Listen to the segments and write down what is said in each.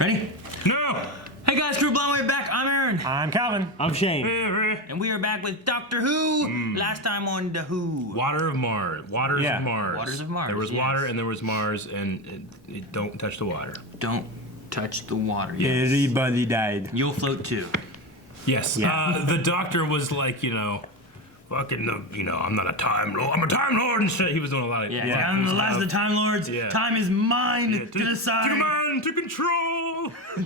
Ready? No! Hey guys, Crew Blonde Way back. I'm Aaron. I'm Calvin. I'm Shane. And we are back with Doctor Who. Last time on The Who. Water of Mars. Waters of Mars. Waters of Mars. There was water and there was Mars, and it don't touch the water. Don't touch the water. Yes. Everybody died. You'll float too. Yes. Yeah. The doctor was like, fucking, I'm not a Time Lord. I'm a Time Lord and shit. He was doing a lot of I'm the last of the Time Lords. Yeah. Time is mine to decide. To command, to control.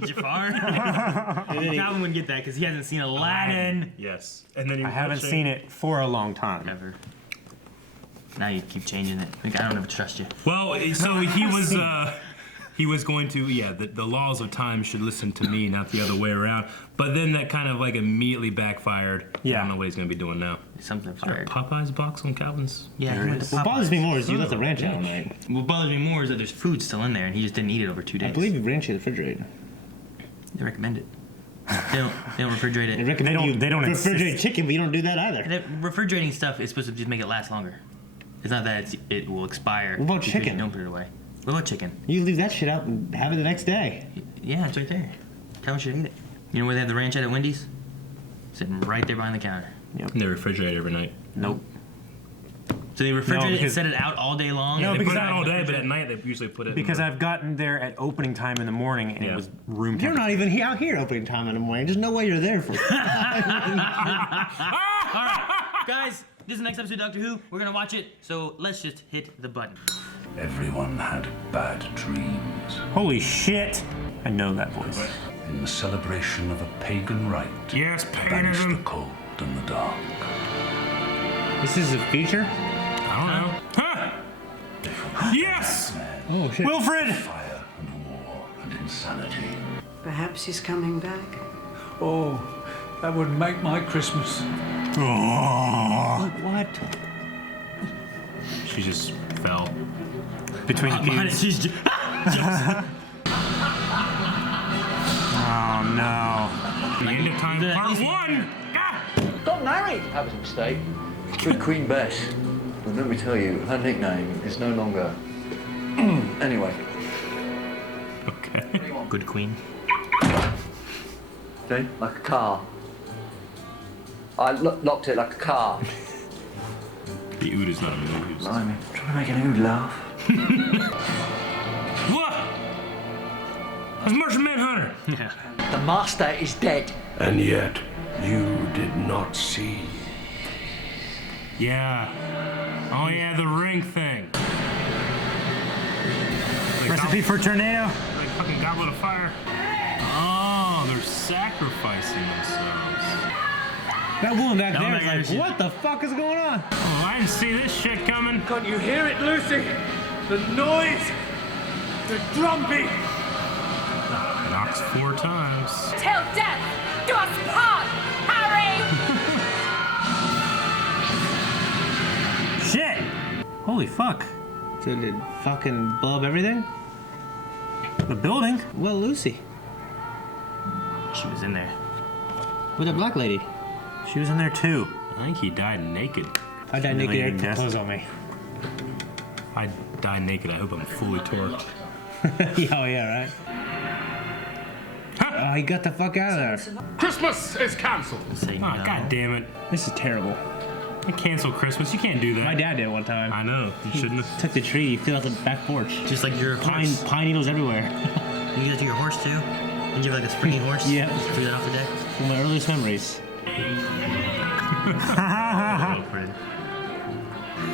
Jafar. Calvin wouldn't get that because he hasn't seen Aladdin. Yes. And then I haven't seen it for a long time. Never. Now you keep changing it. Like, I don't ever trust you. Well, so he was going to, the laws of time should listen to me, not the other way around. But then that kind of like immediately backfired. Yeah. I don't know what he's going to be doing now. Something Is there a fired. Popeyes box on Calvin's? Yeah, he went to What bothers Popeyes. me more is you left the ranch out all night. What bothers me more is that there's food still in there and he just didn't eat it over 2 days. I believe you ranch in the refrigerator. They recommend it. They don't refrigerate it. They recommend They don't refrigerate insist. chicken, but you don't do that either. That refrigerating stuff is supposed to just make it last longer. It's not that it will expire. What about because chicken? You don't put it away. What about chicken? You leave that shit out and have it the next day. Yeah, it's right there. Tell them should eat it. You know where they have the ranch at Wendy's? Sitting right there behind the counter. They refrigerate every night. Nope. So they refrigerate it and set it out all day long? No, They because put it I- out all day, but at night they usually put it Because in I've gotten there at opening time in the morning and it was room You're temperature. not even out here opening time in the morning. There's no way you're there for Guys, this is the next episode of Doctor Who. We're going to watch it, so let's just hit the button. Everyone had bad dreams. Holy shit! I know that voice. In the celebration of a pagan rite, Yes, banish the paganism. cold and the dark. This is a feature? I don't know. Huh! Yes! Oh, shit. Wilfred! Fire and war and insanity. Perhaps he's coming back. Oh, that would make my Christmas. Oh. What? She just fell. Between the Behind it, pews. she's just... Oh no. The end of time, part 1! Got married! That was a mistake. With Queen Bess. And let me tell you, her nickname is no longer... Anyway. Okay. Good queen. See? Like a car. I locked it like a car. The ood is not a movie. I'm trying to make an ood laugh. What? That's Martian Manhunter. Yeah. The master is dead. And yet, you did not see. Yeah. Oh yeah, the ring thing. Like Recipe for tornado? Like fucking goblet of fire. Oh, they're sacrificing themselves. That woman back That there woman is back like, there, what the fuck is going on? Oh, I didn't see this shit coming. Can't you hear it, Lucy? The noise! The drumbeat! Knocks 4 times. Till death do us part, Harry! Shit! Holy fuck. So did it fucking blow up everything? The building? Well, Lucy. She was in there. With the black lady. She was in there too. I think he died naked. I died naked Humiliating and death. propose on me. I die naked. I hope I'm fully torqued. Yeah, oh yeah, right? Oh, he got the fuck out of there. Christmas is cancelled! Say Oh, no. god damn it. This is terrible. I canceled Christmas. You can't do that. My dad did it one time. I know. You shouldn't have. Took the tree, flew out the back porch. Just like your horse. Pine needles everywhere. You do that to your horse too? You give like a springy horse? Yeah. Just threw that off the deck? One of my earliest memories. Wilfred.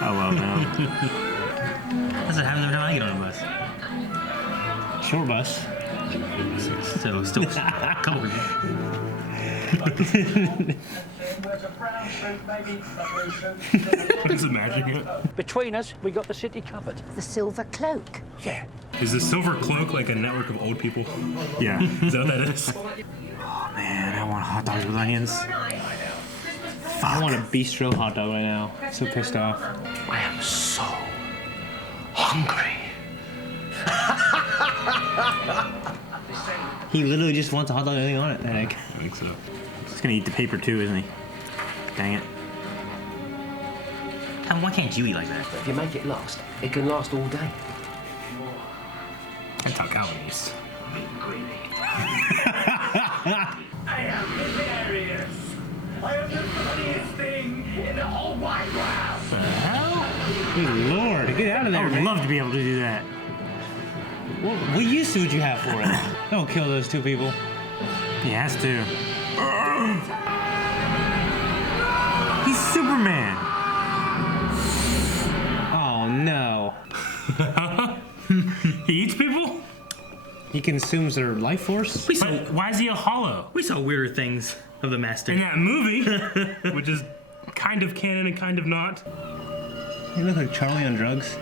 Oh well, no. That's what happens every time I get on a bus. Short bus. So, still a couple people. Just imagine it. Between us, we got the city covered. The silver cloak. Is the silver cloak like a network of old people? Yeah. Is that what that is? Oh man, I want hot dogs with onions. I want a bistro hot dog right now. So pissed off. I am so hungry. He literally just wants a hot dog with anything on it, I think. I think so. He's gonna eat the paper too, isn't he? Dang it. And why can't you eat like that? If you make it last, it can last all day. That's how Calvin eats. I am hilarious. I am the funniest thing in the whole wide world. Good lord, get out of I there, would man. love to be able to do that. What use would you have for it? Don't kill those two people. He has to. He's Superman. Oh no. He eats people? He consumes their life force? But why is he a hollow? We saw weirder things of the Master. In that movie, which is kind of canon and kind of not. You look like Charlie on drugs.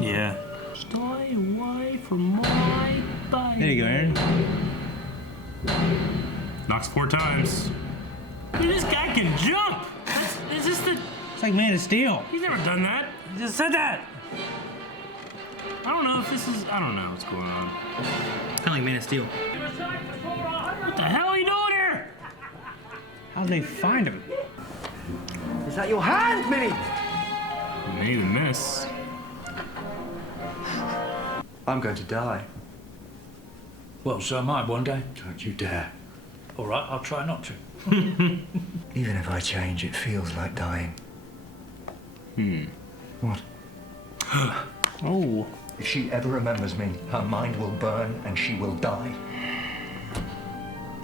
Yeah. Stay away from my body. There you go, Aaron. Knocks 4 times. Dude, this guy can jump. Is this the... It's like Man of Steel. He's never done that. He just said that. I don't know if this is... I don't know what's going on. Kind of like Man of Steel. What the hell are you doing here? How'd they find him? Is that your hand, Minnie? Made a miss. I'm going to die. Well, so am I one day. Don't you dare. All right, I'll try not to. Even if I change, it feels like dying. What? Oh. If she ever remembers me, her mind will burn and she will die.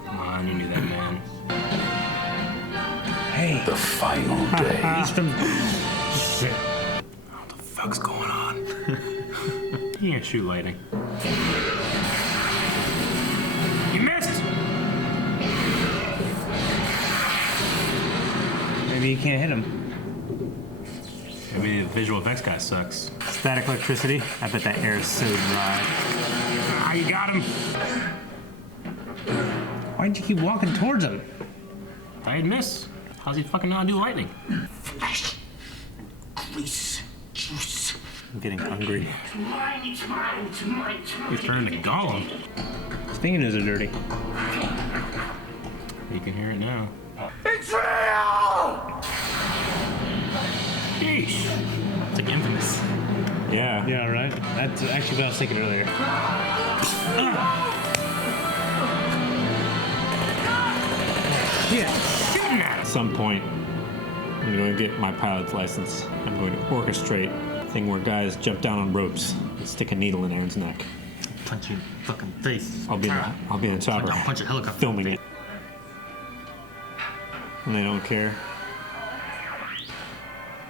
Come on, you knew that, man. Hey. The final day. He's from... Shit. What the fuck's going on? You can't shoot lightning. You missed! Maybe you can't hit him. Maybe the visual effects guy sucks. Static electricity. I bet that air is so dry. Ah, you got him. Why'd you keep walking towards him? I'd miss. How's he fucking know how to do lightning? Flesh, grease, juice. I'm getting hungry. He's turning to Gollum. His fingers are dirty. You can hear it now. It's real! Yeesh. It's like Infamous. Yeah. Yeah, right? That's actually what I was thinking earlier. Shooting at At him. some point, I'm going to get my pilot's license. I'm going to orchestrate a thing where guys jump down on ropes and stick a needle in Aaron's neck. Punch you in the fucking face. I'll be in the chopper Punch a helicopter. filming it. And they don't care.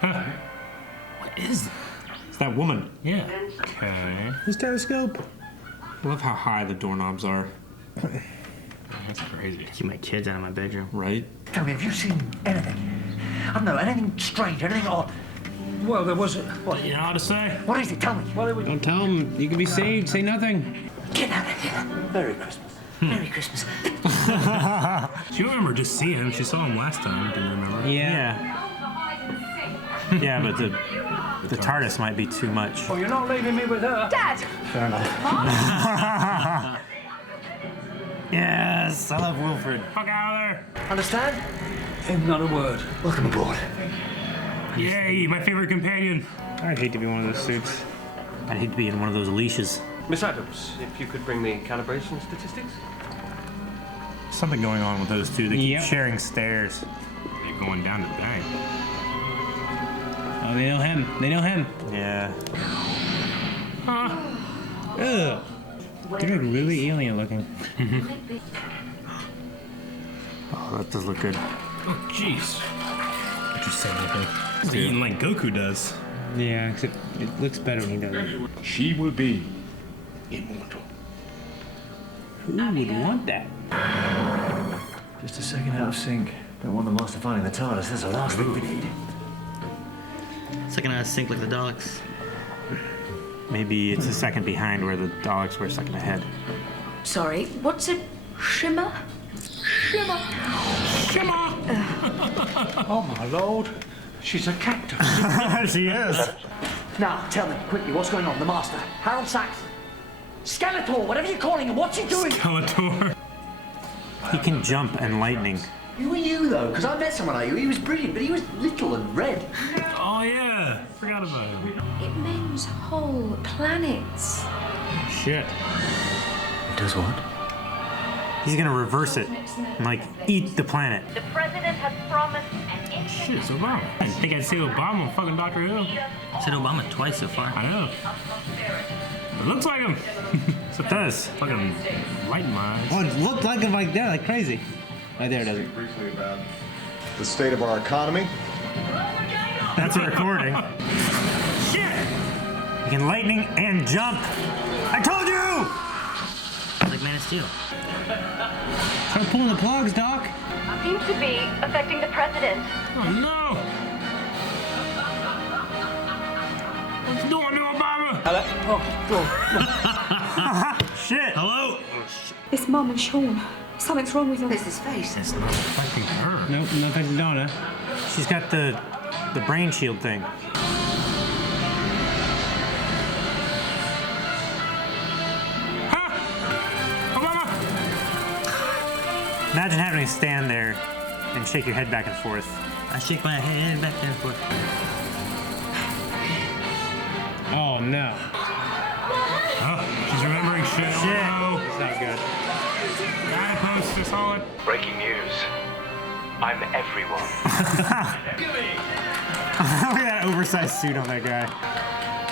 What is that? It's that woman. Yeah. Okay. His telescope. I love how high the doorknobs are, That's crazy. Keep my kids out of my bedroom. right? Tell me, have you seen anything? I don't know, anything strange, anything odd? Well, there was a... What you know how to say? What is it? Tell me. Don't tell him. You can be saved. Say nothing. Get out of here. Merry Christmas. Merry Christmas. She don't remember just seeing him. She saw him last time. Didn't remember. Yeah. Yeah, but the TARDIS might be too much. Oh, you're not leaving me with her. Dad! Fair enough. Yes, I love Wilfred. Fuck out of there. Understand? Not a word. Welcome aboard. Yay, my favorite companion. I'd hate to be one of those suits. I'd hate to be in one of those leashes. Miss Adams, if you could bring the calibration statistics. Something going on with those two. They keep Yep. sharing stairs. You're going down to the bank. Oh, they know him. They know him. Yeah. Ugh. They look really alien looking. Oh, that does look good. Oh, jeez. What you say, anything? He's eating like Goku does. Yeah, except it looks better when he does it. She will be immortal. Who would want that? Just a second out of sync. Don't want the master finding the TARDIS. That's the last thing we need. Second out of sync like the Daleks. Maybe it's a second behind where the Daleks were a second ahead. Sorry, what's a shimmer? Shimmer! Shimmer! Oh, my lord. She's a cactus. She is. Now, tell me, quickly, what's going on? The Master, Harold Saxon, Skeletor, whatever you're calling him, what's he doing? Skeletor. He can jump and lightning. Who are you, though? Because I met someone like you. He was brilliant, but he was little and red. Oh, yeah. Forgot about him. It means whole planets. Shit. It does what? He's gonna reverse it and like eat the planet. The president has promised an instant Shit, it's Obama. I didn't think I'd see Obama on fucking Doctor Who. I said Obama twice so far. I know. It looks like him. So it does. Fucking light in my eyes. Oh, it looked like him like that, like crazy. Right there, it doesn't. Briefly about the state of our economy. That's a recording. Shit! You can lightning and jump. I told you! Like Man of Steel. Start pulling the plugs, Doc. seems to be affecting the president. Oh no! What's going on, Obama? Hello? Shit! Hello? It's Mum and Sean. Something's wrong with them. There's his face. It's not affecting her. Nope, not affecting Donna. She's got the brain shield thing. Imagine having to stand there and shake your head back and forth. I shake my head back and forth. Oh no. Oh, she's remembering shit. Shit. Oh, It's not good. no. Post this on. Breaking news. I'm everyone. Look at that oversized suit on that guy.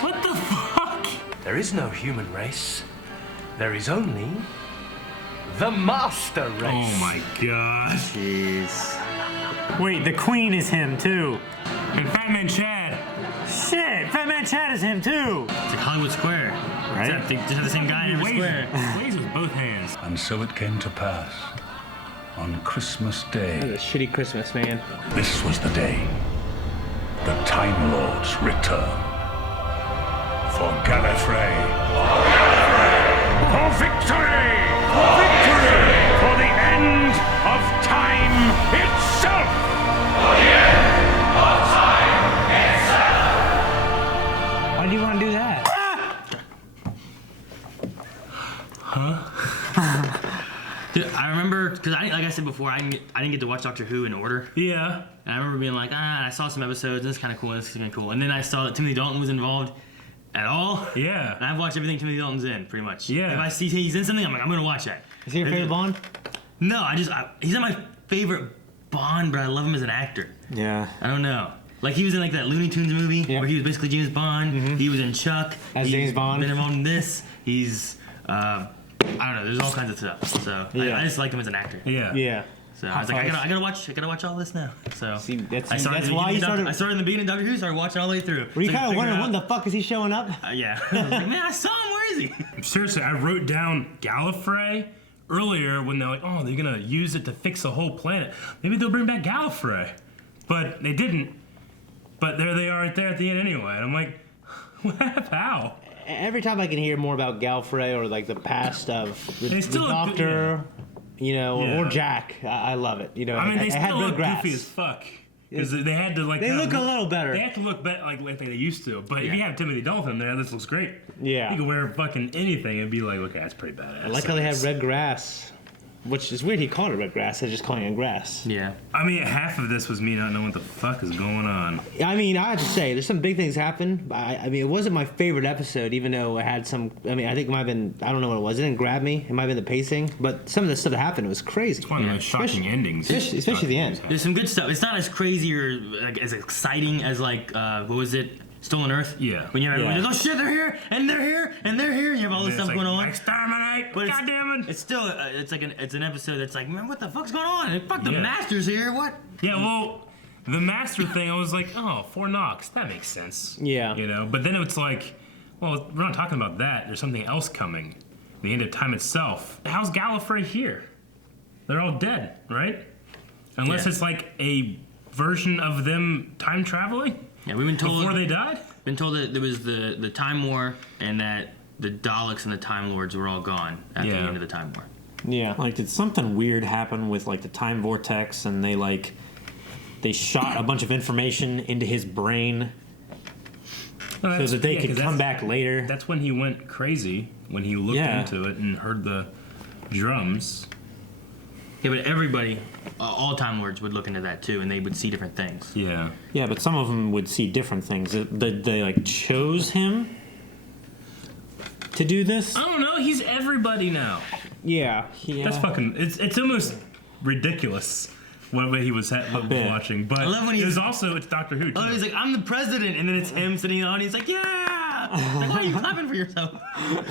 What the fuck? There is no human race. There is only the master race. Oh my gosh. Jeez. Wait, the Queen is him too. And Fat Man Chad. Shit, Fat Man Chad is him too. It's like Hollywood Square. Right? They just have the same guy in every Waves, square. waves with both hands. And so it came to pass. On Christmas Day, That was a shitty Christmas, man. this was the day. The Time Lord's return. For Gallifrey. For victory! For victory! For the end of time itself! For the end of time itself! Why do you want to do that? Dude, I remember, because like I said before, I didn't get to watch Doctor Who in order. Yeah. And I remember being like, I saw some episodes, this is kind of cool, this is kind of cool. And then I saw that Timothy Dalton was involved at all. Yeah. And I've watched everything Timothy Dalton's in, pretty much. Yeah. If I see he's in something, I'm like, I'm going to watch that. Is he your favorite Bond? No, he's not my favorite Bond, but I love him as an actor. Yeah. I don't know. Like, he was in, like, that Looney Tunes movie Yeah. where he was basically James Bond. He was in Chuck. As James Bond. Been involved in this. He's, I don't know, there's all kinds of stuff. So, Yeah. I just like him as an actor. Yeah. Yeah. So I was like, I gotta watch all this now. So See, that's I started why you I started. started in the beginning of Doctor Who, started watching all the way through. Were you So I kind of could wondering figure when the fuck is he showing up? yeah. I was like, man, I saw him. Where is he? Seriously, I wrote down Gallifrey earlier when they're like, oh, they're gonna use it to fix the whole planet. Maybe they'll bring back Gallifrey. But they didn't. But there they are right there at the end anyway. And I'm like, how? Every time I can hear more about Gallifrey or like the past of the They still look Doctor, you know, Yeah. or Jack, I love it. You know, I mean, they had still red look grass. goofy as fuck. Because they had to like. They kinda look a little better. They have to look better like they used to. But if you have Timothy Dalton in there, this looks great. Yeah. You can wear fucking anything and be like, okay, that's pretty badass. I like how they had red grass, which is weird. He called it red grass. They're just calling it grass. Yeah. I mean, half of this was me not knowing what the fuck is going on. I mean, I have to say, there's some big things happen. I mean, it wasn't my favorite episode, even though it had some. I mean, I think it might have been. I don't know what it was. It didn't grab me. It might have been the pacing, but some of the stuff that happened was crazy. It's one of the most shocking endings. Especially the end. There's some good stuff. It's not as crazy or like, as exciting as like what was it? Stolen Earth. Yeah. When you have everyone, Yeah. oh shit, they're here and they're here and they're here. You have all this And stuff it's going like, on. Exterminate! But God damn it! It's still it's like it's an episode that's like, man, what the fuck's going on? Fuck the Yeah. Master's here. What? Yeah, well, the master thing, I was like, oh, Fort Knox, that makes sense. Yeah. You know, but then it's like, well, we're not talking about that. There's something else coming. The end of time itself. How's Gallifrey here? They're all dead, right? Unless Yeah. it's like a version of them time traveling Yeah, we've been told before they died. been told that there was the Time War and that the Daleks and the Time Lords were all gone at the Yeah. end of the Time War. Yeah. Like, did something weird happen with like the time vortex, and they shot a bunch of information into his brain so that they could come back later? That's when he went crazy, when he looked Yeah. into it and heard the drums. Yeah, but everybody, all Time Lords would look into that too, and they would see different things. Yeah. Yeah, but some of them would see different things. They like chose him to do this. I don't know, he's everybody now. Yeah. That's fucking. It's almost ridiculous what way he was watching. But I love when it was also it's Doctor Who. Too. Oh, he's like, I'm the president, and then it's him sitting on. He's like, yeah. Like, why are you clapping for yourself?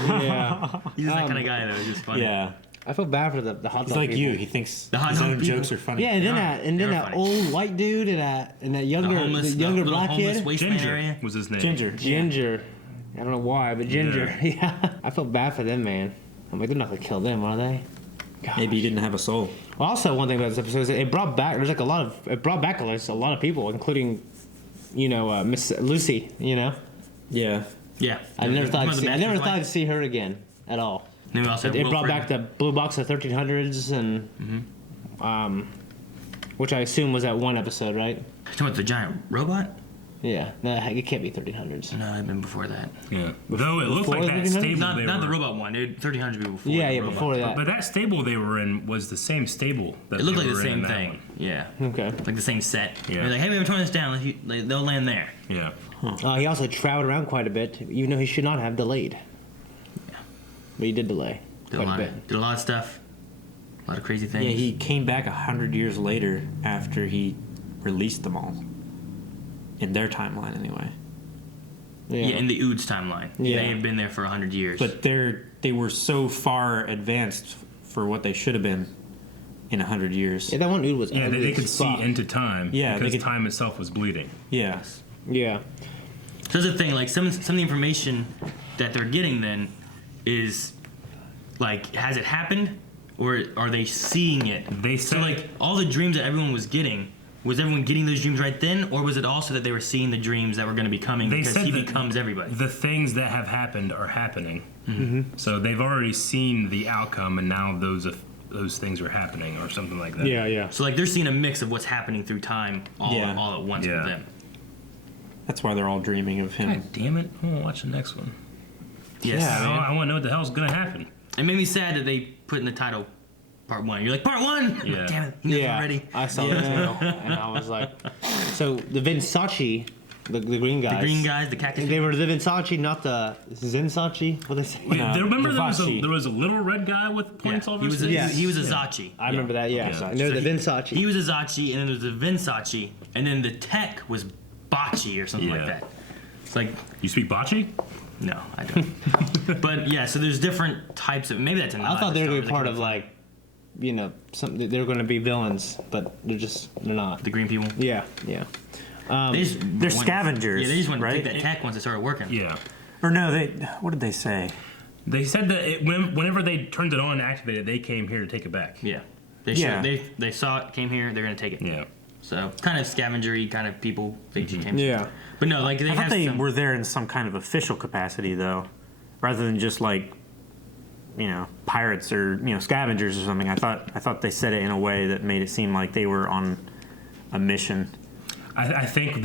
Yeah. He's that kind of guy though. It's just funny. Yeah. I feel bad for the hot dog. He's like people. you. He thinks The hot his dog own people. jokes are funny. Yeah, and then that funny. old white dude and that younger the black homeless kid. wasteman Ginger area. was his name. Ginger. I don't know why, but Ginger. Yeah. I feel bad for them, man. I'm like, they're not gonna kill them, are they? Gosh. Maybe he didn't have a soul. Well, also, one thing about this episode is it brought back. There's like a lot of people, including, Miss Lucy. Yeah. I never thought One of the I'd Masters' wife. see her again at all. Then we also have It brought Wilfred. back the blue box of 1300s and, which I assume was that one episode, right? Talking about the giant robot? Yeah, no, it can't be 1300s. No, it'd been before that. Yeah. Though it looked Before like that 1300s? stable Not they the were. robot one. 1300 be before. Yeah, the yeah, robot. before that. But that stable they were in was the same stable. That It looked they like the were in same that thing. one. Yeah. Okay. Like the same set. Yeah. They're like, hey, we haven't torn this down. They'll land there. Yeah. He also traveled around quite a bit, even though he should not have delayed. Yeah. But he did delay Did quite a bit. Did a lot of stuff. A lot of crazy things. Yeah, he came back 100 years later after he released them all. In their timeline, anyway. Yeah, in the Oods timeline. Yeah. They have been there for 100 years. But they were so far advanced for what they should have been in 100 years. Yeah, that one dude was. Yeah, ugly they as could see fuck. into time. Yeah, they because could- time itself was bleeding. Yeah. Yeah. So that's the thing, like some of the information that they're getting then is like, has it happened or are they seeing it? They So said like all the dreams that everyone was getting, was everyone getting those dreams right then, or was it also that they were seeing the dreams that were going to be coming They because said he that becomes everybody? the things that have happened are happening. Mm-hmm. So they've already seen the outcome, and now those things are happening, or something like that. Yeah. So like they're seeing a mix of what's happening through time all at once Yeah. for them. That's why they're all dreaming of him. God damn it! I want to watch the next one. Yes. I want to know what the hell's gonna happen. It made me sad that they put in the title part 1. You're like, part 1? Yeah. Damn it. He knows Yeah. already. I saw that too, and I was like, so the Vinsachi, the green guys. The green guys, the cactus. They were the Vinsachi, not the Zensachi. What they say? Wait, remember Vachi. there was a little red guy with points all over He his was, face? he was a Zachi. I remember that. Yeah. Yeah. I know the Vinsachi. He was a Zachi, and then there's a Vinsachi, and then the tech was Bachi or something like Yeah. that. It's like, You speak bocce? no, I don't. But yeah, so there's different types of. Maybe that's a. I thought they were going to be part of like, something. They're going to be villains, but they're not. the green people. Yeah. They're scavengers, Yeah, they just want right? to take that tech once it started working. Yeah. Or no, what did they say? They said that whenever they turned it on and activated, they came here to take it back. Yeah. Yeah. They saw it, came here, they're gonna take it. Yeah. So kind of scavengery kind of people think she came. Yeah. But no, like they I have thought they some, were there in some kind of official capacity, though, rather than just like, pirates or scavengers or something. I thought they said it in a way that made it seem like they were on a mission. I think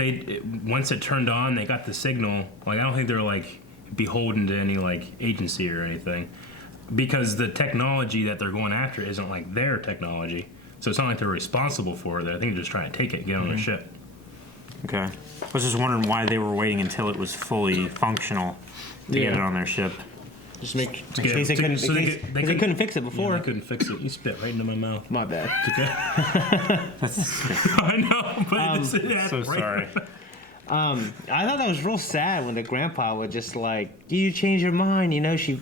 once it turned on, they got the signal. Like I don't think they're like beholden to any like agency or anything, because the technology that they're going after isn't like their technology. So it's not like they're responsible for it. I think they're just trying to take it, get on their ship. Okay. I was just wondering why they were waiting until it was fully functional to get it on their ship. Just in case Yeah, they couldn't. so in case they couldn't fix it before. Yeah, they couldn't fix it. You spit right into my mouth. My bad. I know, but it happened So right sorry. I thought that was real sad when the grandpa would just like, "Do you change your mind?"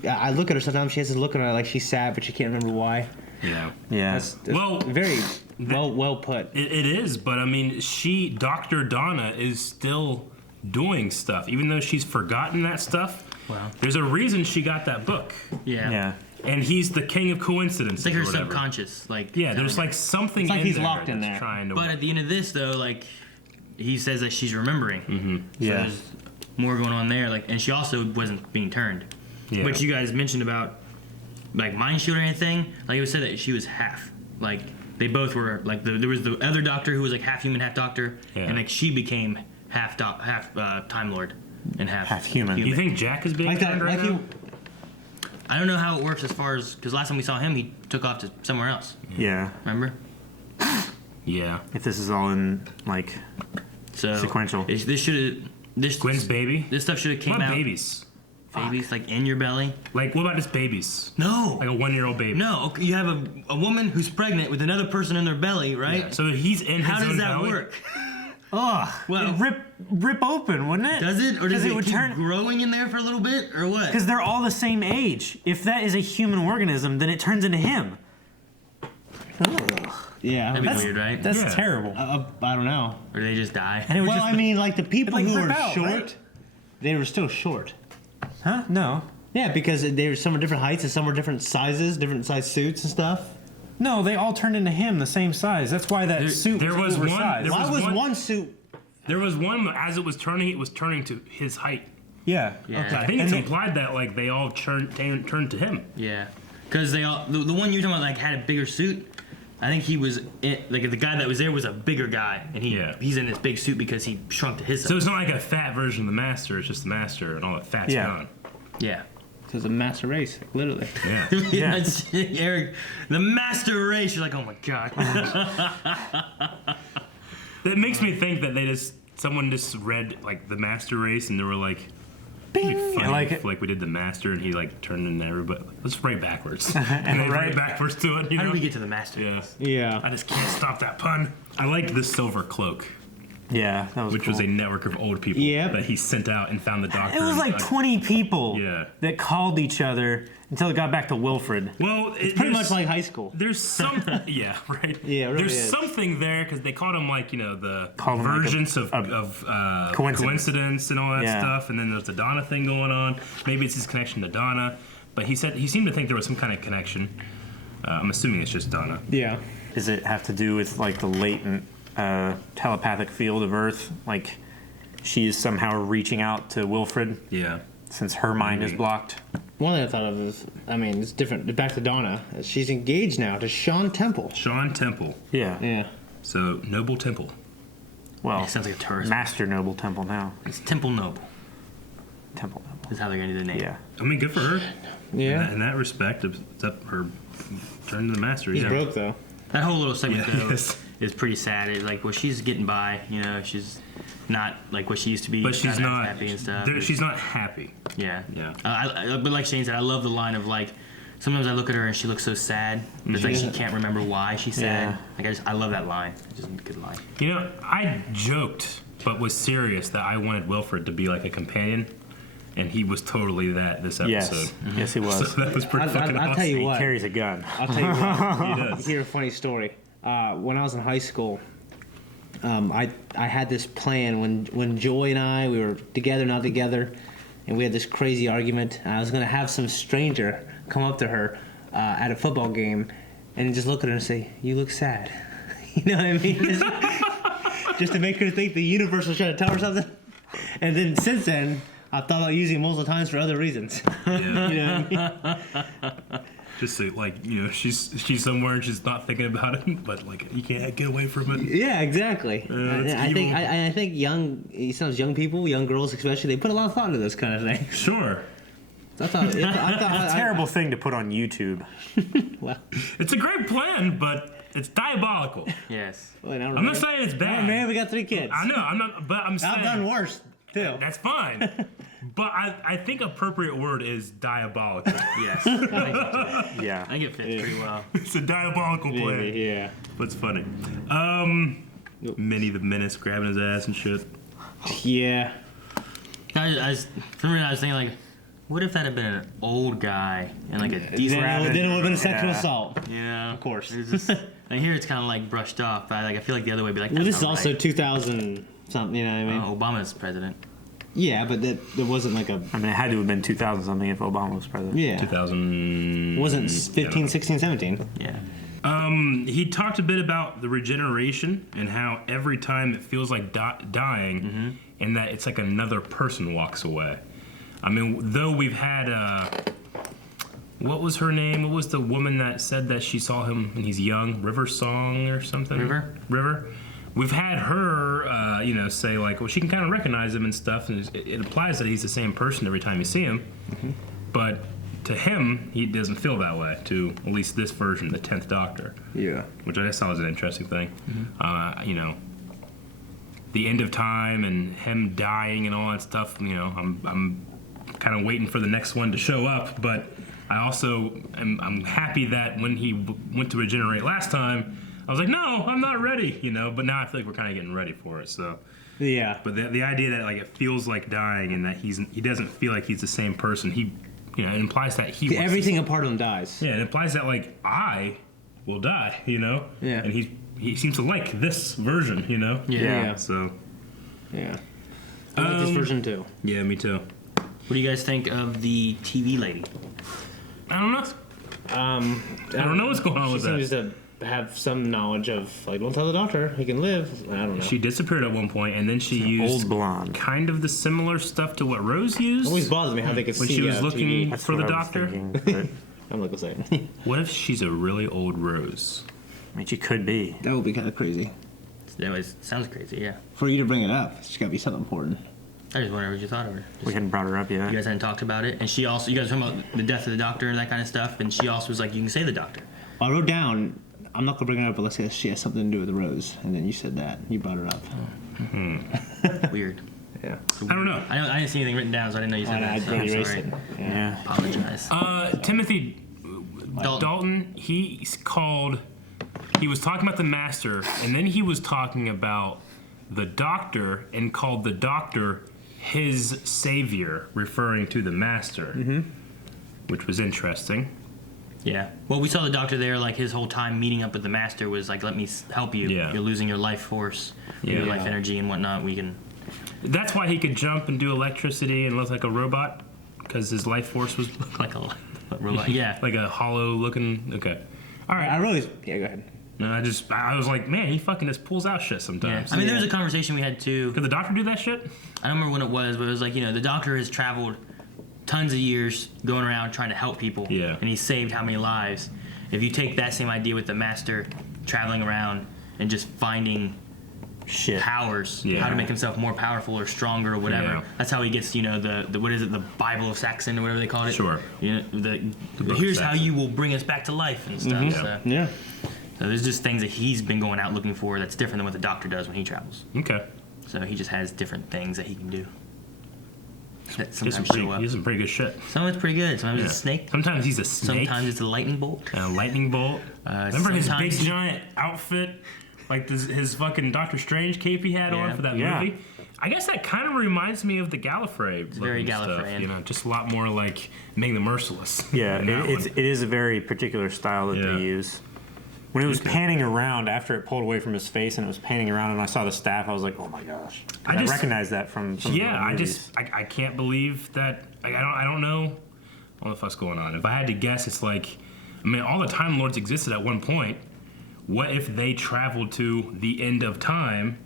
I look at her sometimes. She has this look at her like she's sad, but she can't remember why. Yeah. Yeah. That's Well, very well put. It is, but I mean, Dr. Donna is still doing stuff, even though she's forgotten that stuff. Wow. There's a reason she got that book. Yeah. Yeah. And he's the king of coincidences. It's like her or whatever. subconscious. Like Yeah, there's like something It's like in he's there locked in that's there. trying to But at the end of this, though, like he says that she's remembering. Mm-hmm. So Yeah. there's more going on there. Like, and she also wasn't being turned. Yeah. But you guys mentioned about like mind shield or anything. Like it was said that she was half. Like they both were. Like there was the other doctor who was like half human, half doctor, Yeah. and like she became half Time Lord and half human. Do you think Jack is being Like that. turned right Like now? I don't know how it works as far as because last time we saw him, he took off to somewhere else. Yeah. Remember? Yeah. If this is all in like So sequential. This should have. This Gwen's baby? This stuff should have came What out. babies? Babies, like in your belly? Like, what about just babies? No. Like a 1-year-old baby? No. Okay, you have a woman who's pregnant with another person in their belly, right? Yeah. So he's in How his does own that belly? work? Oh, Well, rip open, wouldn't it? does it? Or does it would keep turn growing in there for a little bit? Or what? because they're all the same age. If that is a human organism, then it turns into him. Yeah, That'd be weird, right? That's Yeah. terrible. I don't know. Or they just die? And it would Well, just, I mean, like the people like, who rip were out, short, right? they were still short. huh? No, Yeah, because they were some were different heights and some were different sizes, different size suits and stuff. no, they all turned into him the same size. That's why that suit there was one- oversized. there Why was was one- one suit? There was one, as it was turning to his height. yeah. Yeah. I think it's And they- implied that, like, they all turned to him. Yeah. Because they all, the one you're talking about, like, had a bigger suit. I think he was, like, the guy that was there was a bigger guy. And he's in this big suit because he shrunk to his size. So it's not like a fat version of the Master, it's just the Master, and all that fat's Yeah. gone. Yeah. So it's a master race, literally. Yeah. Yeah. Eric, the master race. You're like, oh my God. It makes me think that someone just read, like, the Master Race, and they were like, it'd be funny like if, like, we did the Master, and he, like, turned into everybody. Let's write backwards. And they write backwards to it, you How know? did we get to the master? Yeah. Yeah. I just can't stop that pun. I like the Silver Cloak, Yeah, that was which cool. was a network of old people Yep. that he sent out and found the doctor. It was and, like 20 people Yeah. that called each other until it got back to Wilfred. Well, Pretty much like high school. There's some, yeah, right. Yeah, it really There's is. something there because they called him, like, you know, the Called him, like, versions a of coincidence. and all that Yeah. stuff, and then there's the Donna thing going on. Maybe it's his connection to Donna, but he seemed to think there was some kind of connection. I'm assuming it's just Donna. Yeah. Does it have to do with like the latent telepathic field of Earth? Like she is somehow reaching out to Wilfred Yeah. since her mind is Maybe. blocked? One thing I thought of is, I mean, it's different. Back to Donna. She's engaged now to Sean Temple. Sean Temple. Yeah. Yeah. So Noble Temple. Well, Yeah, sounds like a tourist. Master Noble Temple now. It's Temple Noble. Temple Noble. Is how they're going to do the name. Yeah. I mean, good for her. Yeah. In that respect, except her turn to the Master. He's yeah. broke though. That whole little segment, Yeah, though, yes. is pretty sad. It's like, well, she's getting by. You know, she's not like what she used to be. But she's kinda not happy and stuff. She's not happy. Yeah. Yeah. But like Shane said, I love the line of like, sometimes I look at her and she looks so sad. It's like she can't remember why she's sad. Yeah. Like I love that line. It's just a good line. You know, I joked, but was serious that I wanted Wilfred to be like a companion, and he was totally that this episode. Yes. Yes, he was. So that was pretty fucking I'll awesome. tell you He what. carries a gun. I'll tell you what. He does. Here's a funny story. When I was in high school, I had this plan when Joy and I, we were together, not together, and we had this crazy argument. And I was gonna have some stranger come up to her at a football game and just look at her and say, "You look sad." You know what I mean? Just to make her think the universe was trying to tell her something. And then since then, I've thought about using it multiple times for other reasons. Yeah. You know what I mean? Just so, like, you know, she's somewhere and she's not thinking about it, but like you can't get away from it. Yeah, exactly. It's I think evil. I think sometimes young people, young girls especially, they put a lot of thought into this kind of thing. Sure. I thought It's a terrible thing to put on YouTube. Well, It's a great plan, but it's diabolical. Yes. wait, I'm not saying it's bad. Man, we got 3 kids. I know, I'm not, but I'm saying I've done worse too. that's fine. But I think appropriate word is diabolical. Yes. I think so too. Yeah. I think it fits pretty well. It's a diabolical plan. Yeah. But it's funny. Minnie the Menace grabbing his ass and shit. Yeah. For some reason, I was thinking like, what if that had been an old guy and like a decent? Then it would have been a sexual Yeah. assault. Yeah. Of course. It's just, and here it's kind of like brushed off. But I feel like the other way would be like. Well, That's this is not also right. 2000 something. You know what I mean? Obama's president. Yeah, but there wasn't like a. I mean, it had to have been 2000 something if Obama was president. Yeah. 2000. It wasn't 15, 16, 17. Yeah. He talked a bit about the regeneration and how every time it feels like dying, and that it's like another person walks away. I mean, though we've had what was her name? What was the woman that said that she saw him when he's young? River Song or something? River. We've had her, say like, well, she can kind of recognize him and stuff, and it implies that he's the same person every time you see him. But to him, he doesn't feel that way. To at least this version, the 10th Doctor. Yeah. Which I just thought was an interesting thing. The end of time and him dying and all that stuff. I'm kind of waiting for the next one to show up. But I also I'm happy that when he went to regenerate last time, I was like, no, I'm not ready, you know. But now I feel like we're kind of getting ready for it. So Yeah. But the idea that like it feels like dying and that he doesn't feel like he's the same person. It implies that everything a part of him dies. Yeah, it implies that like I will die, you know. Yeah. And he seems to like this version, you know. Yeah. So. Yeah. I like this version too. Yeah, me too. What do you guys think of the TV lady? I don't know. I don't know what's going on with that. She seems to have some knowledge of, like, don't tell the doctor, he can live. I don't know. She disappeared at one point, and then she used old blonde. Kind of the similar stuff to what Rose used. It always bothers me how they could when see she was looking TV. for the doctor. I'm like the same. What if she's a really old Rose? I mean, she could be. That would be kind of crazy. That sounds crazy, yeah. For you to bring it up, it's got to be something important. I just wondered what you thought of her. We hadn't brought her up yet. You guys hadn't talked about it, and she also, you guys were talking about the death of the doctor and that kind of stuff, and she also was like, you can say the doctor. I wrote down, I'm not gonna bring it up unless she has something to do with Rose, and then you said that you brought it up. Weird. Yeah. I don't know. I didn't see anything written down, so I didn't know you said that. So I'm erased sorry. it. Yeah. Apologize. Timothy Dalton. He was talking about the master, and then he was talking about the doctor and called the doctor his savior, referring to the master, which was interesting. Yeah. Well, we saw the doctor there, like his whole time meeting up with the master was like, let me help you. Yeah. You're losing your life force, your life energy and whatnot. We can. That's why he could jump and do electricity and look like a robot, because his life force was like a robot. Yeah. Like a hollow looking. Okay. All right. Yeah, go ahead. No, I was like, man, he fucking just pulls out shit sometimes. I mean, there was a conversation we had too. Could the doctor do that shit? I don't remember when it was, but it was like, the doctor has traveled tons of years going around trying to help people. Yeah. And he's saved how many lives? If you take that same idea with the master traveling around and just finding powers, how to make himself more powerful or stronger or whatever. Yeah. That's how he gets, the what is it, the Bible of Saxon or whatever they called it. Sure. Here's how you will bring us back to life and stuff. So. Yeah. So there's just things that he's been going out looking for that's different than what the doctor does when he travels. Okay. So he just has different things that he can do. That He sometimes has some pretty good shit. Some of it's pretty good. Sometimes it's a snake. Sometimes he's a snake. Sometimes it's a lightning bolt. A lightning bolt. Remember his big giant outfit? Like his fucking Doctor Strange cape he had on for that movie? I guess that kind of reminds me of the Gallifrey. It's very Gallifreyan. Stuff, just a lot more like Ming the Merciless. Yeah, it is a very particular style that they use. When it was panning around after it pulled away from his face and it was panning around and I saw the staff, I was like, oh my gosh. I recognized that from some of the movies. I can't believe that. I don't know what the fuck's going on. If I had to guess, it's like, all the Time Lords existed at one point. What if they traveled to the end of time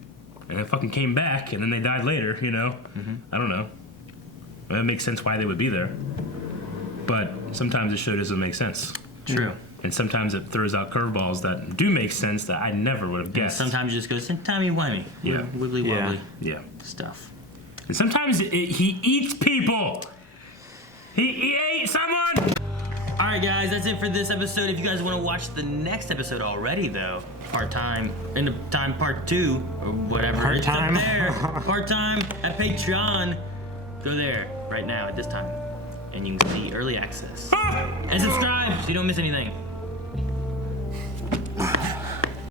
and then fucking came back and then they died later, I don't know. That makes sense why they would be there. But sometimes the show doesn't make sense. True. And sometimes it throws out curveballs that do make sense that I never would have guessed. And sometimes it just goes, timey-wimey. Yeah. Wibbly-wobbly. Yeah. Stuff. And sometimes he eats people. He ate someone. All right, guys, that's it for this episode. If you guys want to watch the next episode already, though, end of time part 2, or whatever. Part-time. It's up there. Part-time at Patreon. Go there right now at this time. And you can see early access. And subscribe so you don't miss anything.